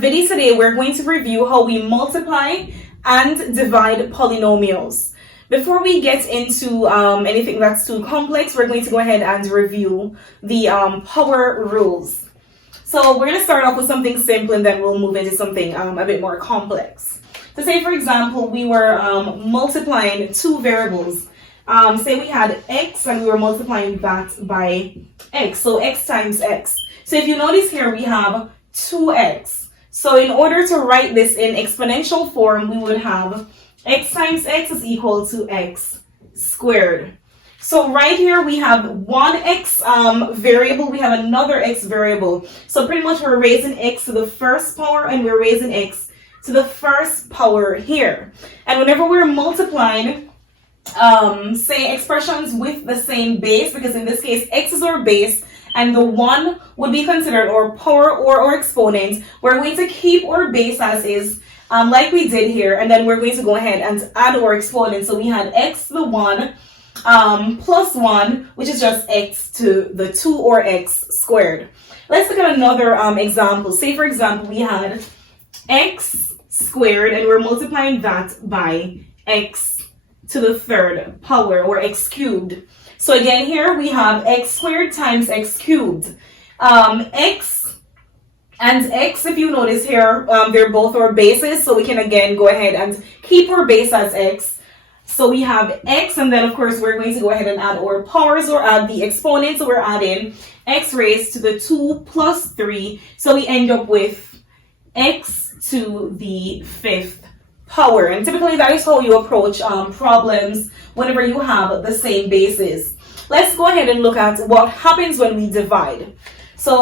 video today, we're going to review how we multiply and divide polynomials. Before we get into anything that's too complex, we're going to go ahead and review the power rules. So we're going to start off with something simple and then we'll move into something a bit more complex. So say, for example, we were multiplying two variables. Say we had x and we were multiplying that by x, so x times x. So if you notice here, we have 2x. So in order to write this in exponential form, we would have x times x is equal to x squared. So right here we have one x variable, we have another x variable. So pretty much we're raising x to the first power and we're raising x to the first power here. And whenever we're multiplying, say expressions with the same base, because in this case x is our base and the 1 would be considered our power or our exponent, we're going to keep our base as is, like we did here, and then we're going to go ahead and add our exponent. So we had x to the 1 plus 1, which is just x to the 2 or x squared. Let's look at another example. Say, for example, we had x squared and we're multiplying that by x to the third power, or x cubed. So again, here we have x squared times x cubed. X and x, if you notice here, they're both our bases, so we can again go ahead and keep our base as x. So we have x, and then of course we're going to go ahead and add our powers or add the exponent. So we're adding x raised to the 2 plus 3. So we end up with x to the 5th power. And typically that is how you approach problems whenever you have the same bases. Let's go ahead and look at what happens when we divide. So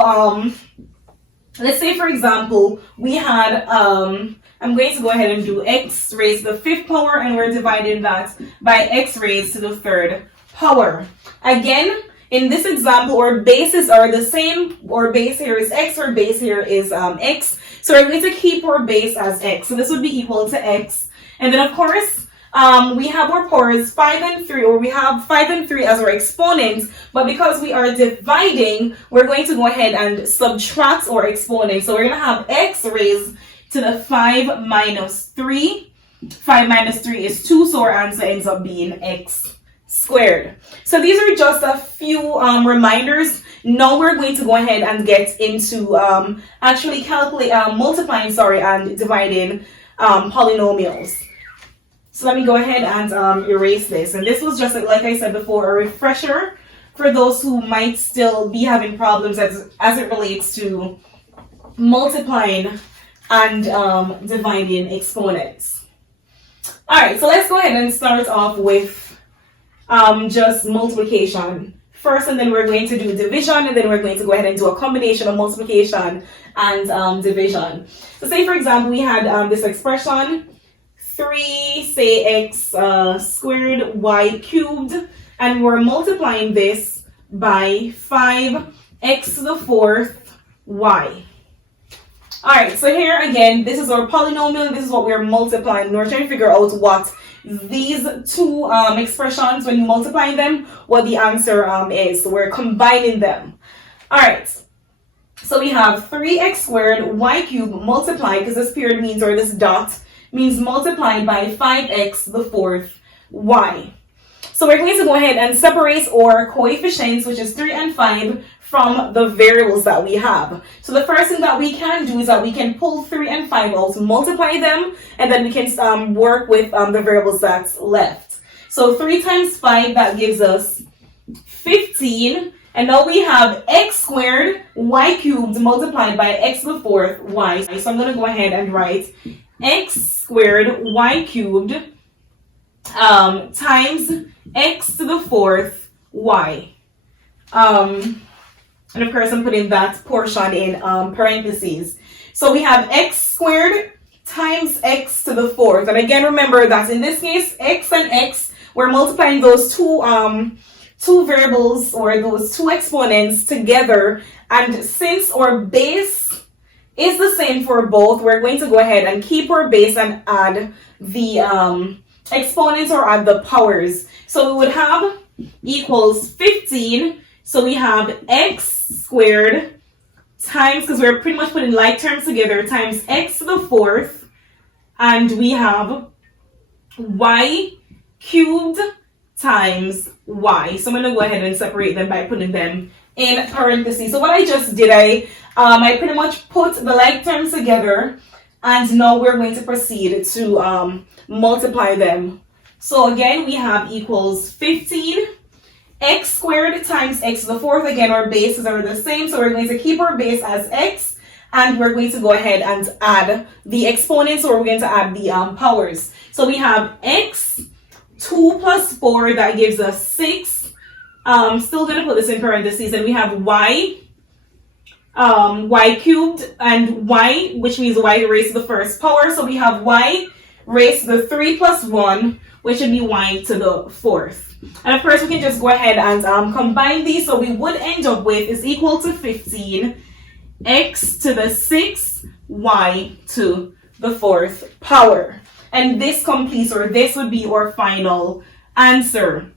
let's say, for example, we had I'm going to go ahead and do x raised to the 5th power, and we're dividing that by x raised to the 3rd power. Again, in this example, our bases are the same. Our base here is x, our base here is x. So we're going to keep our base as x. So this would be equal to x. And then, of course, we have our powers 5 and 3, or we have 5 and 3 as our exponents. But because we are dividing, we're going to go ahead and subtract our exponent. So we're going to have x raised to the 5 minus 3. 5 minus 3 is 2, so our answer ends up being x squared. So these are just a few reminders. Now we're going to go ahead and get into actually multiplying and dividing polynomials. So let me go ahead and erase this. And this was just, like I said before, a refresher for those who might still be having problems as it relates to multiplying and dividing exponents. All right, so let's go ahead and start off with just multiplication first, and then we're going to do division, and then we're going to go ahead and do a combination of multiplication and division. So say, for example, we had this expression 3, say x squared y cubed, and we're multiplying this by 5x to the 4th y. All right, so here again, this is our polynomial, and this is what we're multiplying. We're trying to figure out what these two expressions, when you multiply them, what the answer is. So we're combining them. All right, so we have 3x squared y cubed multiplied, because this period means, or this dot means multiplied by 5x to the 4th y. So we're going to go ahead and separate our coefficients, which is 3 and 5, from the variables that we have. So the first thing that we can do is that we can pull 3 and 5 out, multiply them, and then we can work with the variables that's left. So 3 times 5, that gives us 15. And now we have x squared y cubed multiplied by x to the 4th y. So I'm going to go ahead and write x squared y cubed times x to the 4th y. And of course, I'm putting that portion in parentheses. So we have x squared times x to the 4th. And again, remember that in this case, x and x, we're multiplying those two variables, or those two exponents together. And since our base is the same for both, we're going to go ahead and keep our base and add the exponents, or add the powers. So we would have equals 15. So we have x squared times, because we're pretty much putting like terms together, times x to the fourth, and we have y cubed times y. So I'm going to go ahead and separate them by putting them in parentheses. So what I just did, I pretty much put the like terms together, and now we're going to proceed to multiply them. So again, we have equals 15 x squared times x to the fourth. Again, our bases are the same, so we're going to keep our base as x, and we're going to go ahead and add the exponents, or we're going to add the powers. So we have x, 2 plus 4, that gives us 6. Still going to put this in parentheses, and we have y, y cubed, and y, which means y raised to the first power. So we have y raised to the 3 plus 1, which would be y to the fourth. And of course, we can just go ahead and combine these. So we would end up with is equal to 15 x to the 6 y to the fourth power. And this completes, or this would be our final answer.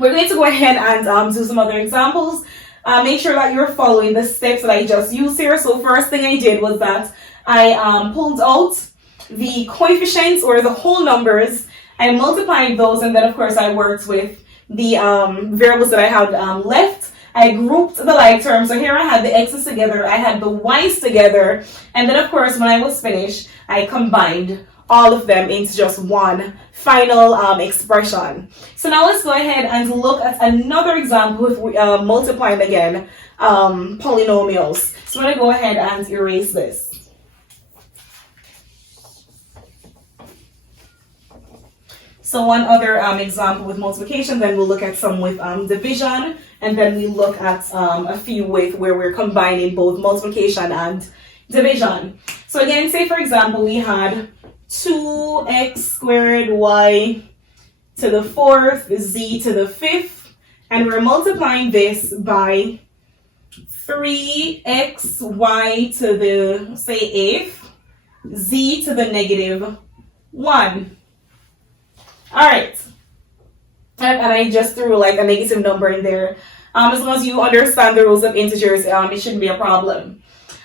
We're going to go ahead and do some other examples. Make sure that you're following the steps that I just used here. So first thing I did was that I pulled out the coefficients, or the whole numbers. I multiplied those, and then of course I worked with the variables that I had left. I grouped the like terms. So here I had the x's together, I had the y's together, and then of course when I was finished, I combined all of them into just one final expression. So now let's go ahead and look at another example with multiplying again polynomials. So I'm going to go ahead and erase this. So one other example with multiplication, then we'll look at some with division, and then we look at a few with where we're combining both multiplication and division. So again, say for example, we had 2x squared y to the fourth, z to the fifth, and we're multiplying this by 3xy to the, say, eighth, z to the negative 1. All right, and I just threw like a negative number in there. As long as you understand the rules of integers, it shouldn't be a problem.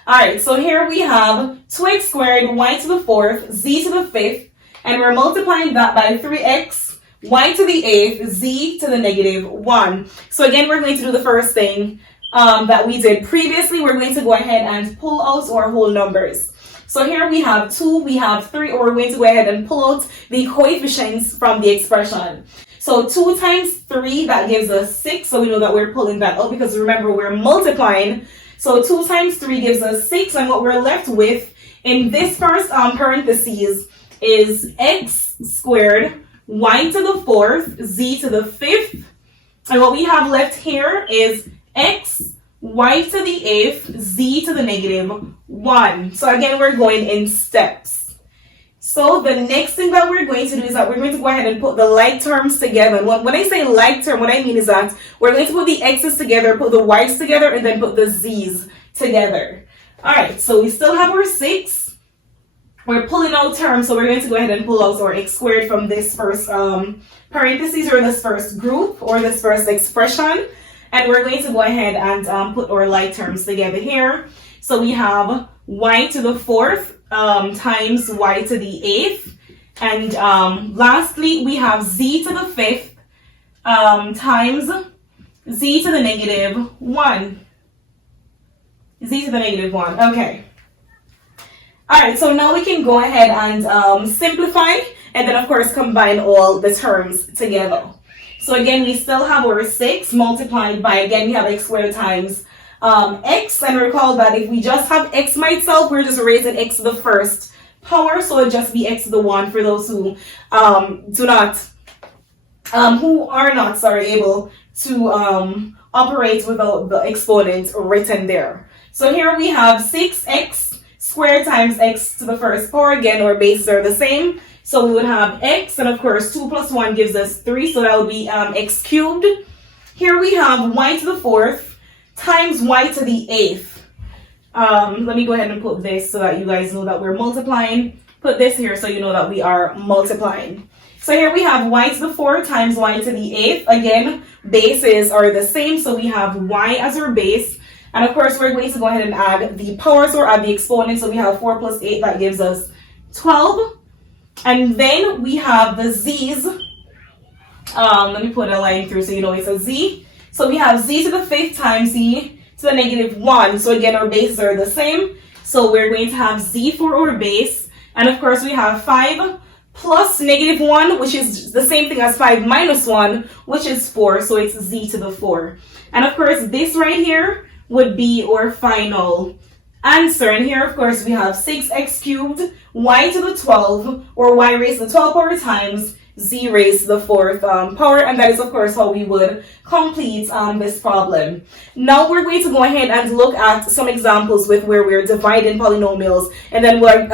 All right, so here we have 2x squared, y to the fourth, z to the fifth, and we're multiplying that by 3x, y to the eighth, z to the negative 1. So again, we're going to do the first thing that we did previously. We're going to go ahead and pull out our whole numbers. So here we have 2, we have 3, or we're going to go ahead and pull out the coefficients from the expression. So 2 times 3, that gives us 6. So we know that we're pulling that out because remember, we're multiplying. So 2 times 3 gives us 6. And what we're left with in this first parentheses is x squared, y to the fourth, z to the fifth. And what we have left here is x, y to the eighth, z to the negative 1. So again, we're going in steps. So the next thing that we're going to do is that we're going to go ahead and put the like terms together. When I say like term, what I mean is that we're going to put the x's together, put the y's together, and then put the z's together. All right, so we still have our 6. We're pulling out terms, so we're going to go ahead and pull out our x squared from this first parentheses, or this first group, or this first expression. And we're going to go ahead and put our like terms together here. So we have y to the fourth times y to the eighth. And lastly, we have z to the fifth times z to the negative 1. Z to the negative 1. Okay. All right, so now we can go ahead and simplify, and then of course combine all the terms together. So again, we still have our 6 multiplied by, again, we have x squared times x. And recall that if we just have x by itself, we're just raising x to the first power. So it'll just be x to the 1 for those who are not able to operate without the exponent written there. So here we have 6x squared times x to the first power. Again, our bases are the same. So we would have x, and of course 2 plus 1 gives us 3, so that would be x cubed. Here we have y to the fourth times y to the eighth. Let me go ahead and put this so that you guys know that we're multiplying. Put this here so you know that we are multiplying. So here we have y to the fourth times y to the eighth. Again, bases are the same, so we have y as our base, And of course, we're going to go ahead and add the powers or add the exponents. So we have 4 plus 8, that gives us 12. And then we have the z's. Let me put a line through so you know it's a z. So we have z to the 5th times z to the negative 1. So again, our bases are the same. So we're going to have z for our base. And of course, we have 5 plus negative 1, which is the same thing as 5 minus 1, which is 4. So it's z to the 4. And of course, this right here would be our final answer. And here, of course, we have 6x cubed, y to the 12, or y raised to the 12 power times z raised to the 4th power. And that is, of course, how we would complete this problem. Now we're going to go ahead and look at some examples with where we're dividing polynomials. And then we're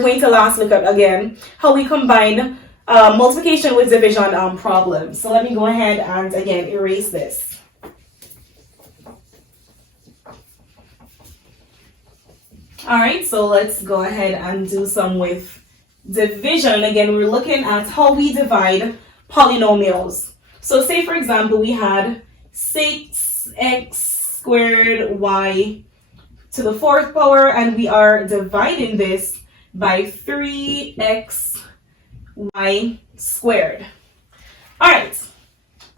going to last look at, again, how we combine multiplication with division problems. So let me go ahead and, again, erase this. All right, so let's go ahead and do some with division. Again, we're looking at how we divide polynomials. So say, for example, we had 6x squared y to the 4th power, and we are dividing this by 3x y squared. All right,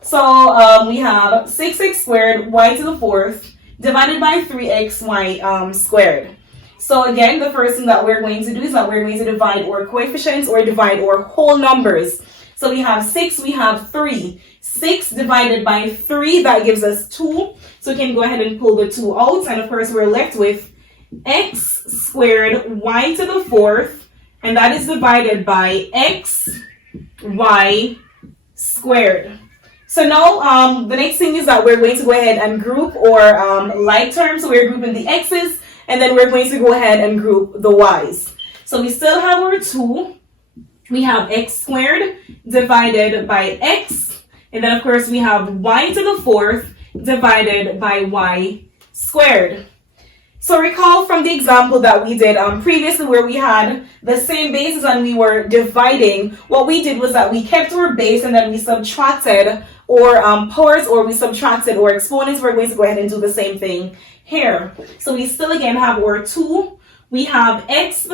so we have 6x squared y to the 4th divided by 3xy squared. So again, the first thing that we're going to do is that we're going to divide our coefficients or divide our whole numbers. So we have 6, we have 3. 6 divided by 3, that gives us 2. So we can go ahead and pull the 2 out. And of course, we're left with x squared y to the 4th. And that is divided by x y squared. So now the next thing is that we're going to go ahead and group our like terms. So we're grouping the x's. And then we're going to go ahead and group the y's. So we still have our 2. We have x squared divided by x. And then, of course, we have y to the 4th divided by y squared. So recall from the example that we did previously where we had the same bases and we were dividing. What we did was that we kept our base and then we subtracted our powers, or we subtracted our exponents. We're going to go ahead and do the same thing here. So we still again have our 2. We have x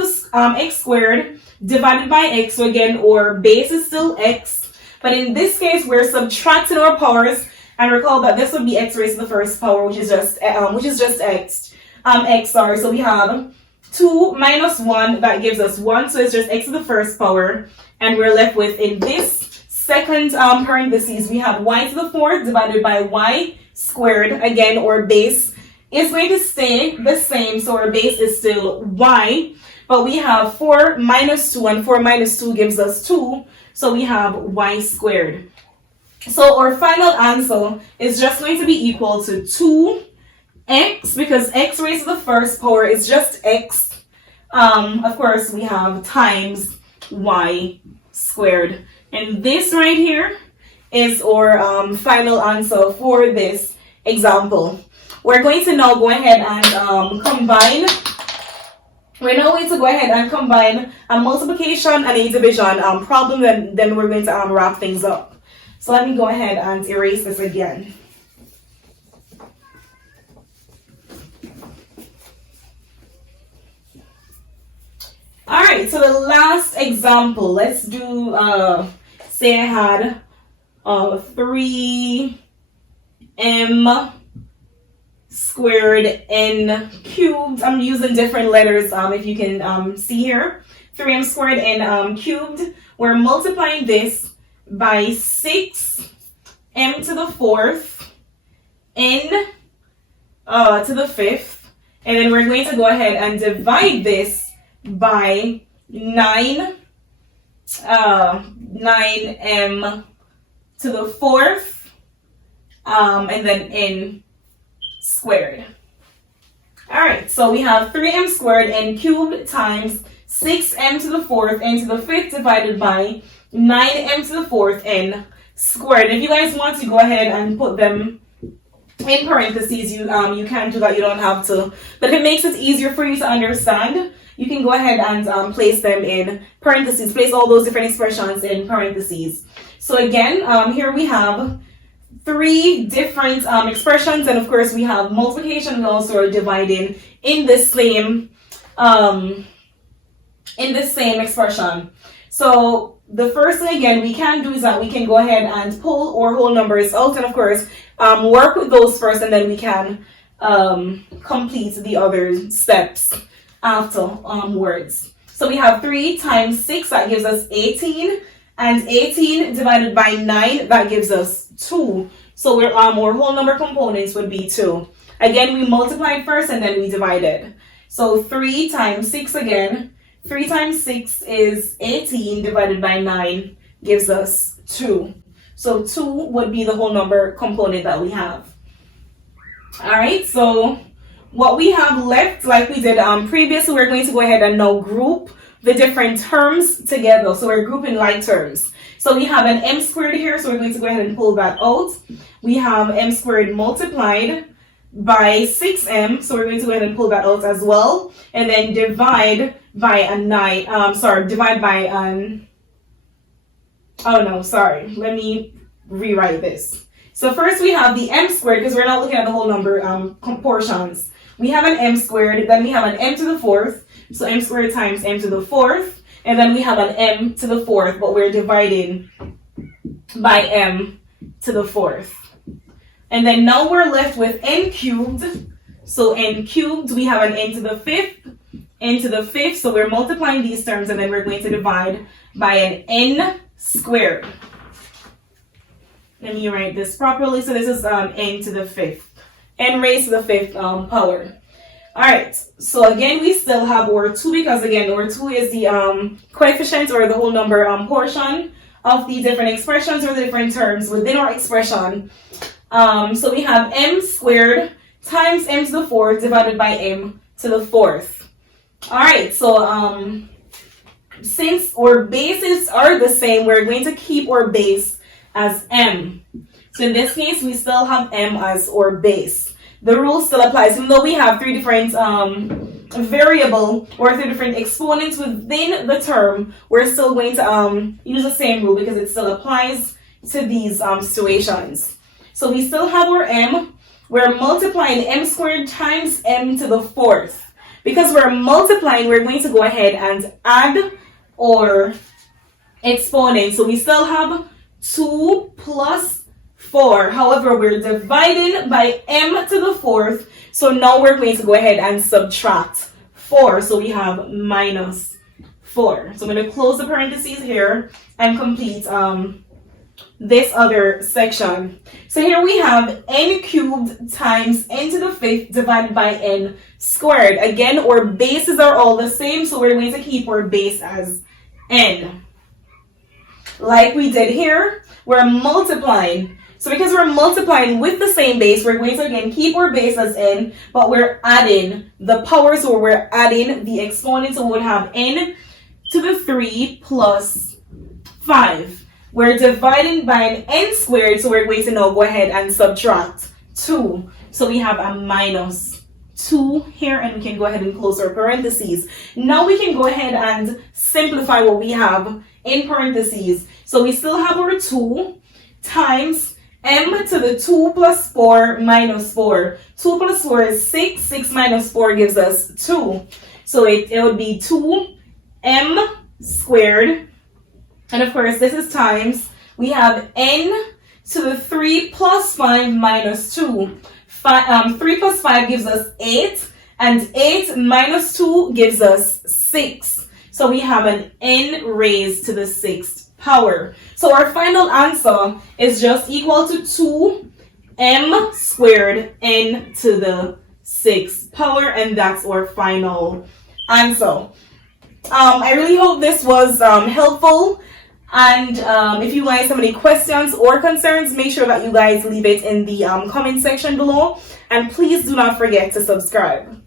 squared divided by x. So again, our base is still x. But in this case, we're subtracting our powers. And recall that this would be x raised to the 1st power, which is just x. So we have 2 minus 1, that gives us 1. So it's just x to the 1st power. And we're left with, in this second parentheses, we have y to the 4th divided by y squared. Again, our base is going to stay the same, so our base is still y, but we have 4 minus 2, and 4 minus 2 gives us 2, so we have y squared. So our final answer is just going to be equal to 2x, because x raised to the 1st power is just x. Of course, we have times y squared. And this right here is our final answer for this example. We're going to now go ahead and combine. We're now going to go ahead and combine a multiplication and a division problem, and then we're going to wrap things up. So let me go ahead and erase this again. All right, so the last example, let's do, say I had 3m squared n cubed. I'm using different letters if you can see here. 3m squared n cubed. We're multiplying this by 6m to the 4th n to the 5th. And then we're going to go ahead and divide this by 9m to the 4th and then n squared. All right, so we have 3m squared n cubed times 6m to the 4th n to the 5th divided by 9m to the 4th n squared. If you guys want to go ahead and put them in parentheses, you can do that, you don't have to. But if it makes it easier for you to understand, you can go ahead and place them in parentheses. Place all those different expressions in parentheses. So again, here we have three different expressions, and of course we have multiplication. We also are dividing in the same expression. So the first thing again we can do is that we can go ahead and pull our whole numbers out, and of course work with those first, and then we can complete the other steps afterwards. So we have 3 times 6, that gives us 18, and 18 divided by 9, that gives us 2. So we're our whole number components would be 2. Again, we multiplied first and then we divided. So 3 times 6 again. 3 times 6 is 18 divided by 9 gives us 2. So 2 would be the whole number component that we have. Alright, so what we have left, like we did previously, we're going to go ahead and now group the different terms together. So we're grouping like terms. So we have an m squared here, so we're going to go ahead and pull that out. We have m squared multiplied by 6m, so we're going to go ahead and pull that out as well. And then divide by a 9, divide by an, let me rewrite this. So first we have the m squared, because we're not looking at the whole number portions. We have an m squared, then we have an m to the 4th, so m squared times m to the 4th, and then we have an m to the 4th, but we're dividing by m to the 4th. And then now we're left with n cubed, so n cubed, we have an n to the 5th, so we're multiplying these terms, and then we're going to divide by an n squared. Let me write this properly. So this is n to the 5th, n raised to the 5th power. All right, so again, we still have our 2, because again, our 2 is the coefficient or the whole number portion of the different expressions or the different terms within our expression. So we have m squared times m to the 4th divided by m to the 4th. All right, so since our bases are the same, we're going to keep our base as m. So in this case, we still have m as our base. The rule still applies, even though we have 3 different variable or 3 different exponents within the term. We're still going to use the same rule because it still applies to these situations. So we still have our m. We're multiplying m squared times m to the 4th. Because we're multiplying, we're going to go ahead and add our exponent. So we still have 2 plus 4. However, we're dividing by m to the 4th. So now we're going to go ahead and subtract 4. So we have minus 4. So I'm going to close the parentheses here and complete this other section. So here we have n cubed times n to the 5th divided by n squared. Again, our bases are all the same, so we're going to keep our base as n. Like we did here, we're multiplying. So because we're multiplying with the same base, we're going to again keep our base as n, but we're adding the power, so we're adding the exponent, so we would have n to the 3 plus 5. We're dividing by an n squared, so we're going to now go ahead and subtract 2. So we have a minus 2 here, and we can go ahead and close our parentheses. Now we can go ahead and simplify what we have in parentheses. So we still have our 2 times m to the 2 plus 4 minus 4. 2 plus 4 is 6. 6 minus 4 gives us 2. So it would be 2m squared. And of course, this is times. We have n to the 3 plus 5 minus 2. 3 plus 5 gives us 8. And 8 minus 2 gives us 6. So we have an n raised to the 6th power. So our final answer is just equal to 2m squared n to the 6th power, and that's our final answer. I really hope this was helpful, and if you guys have any questions or concerns, make sure that you guys leave it in the comment section below, and please do not forget to subscribe.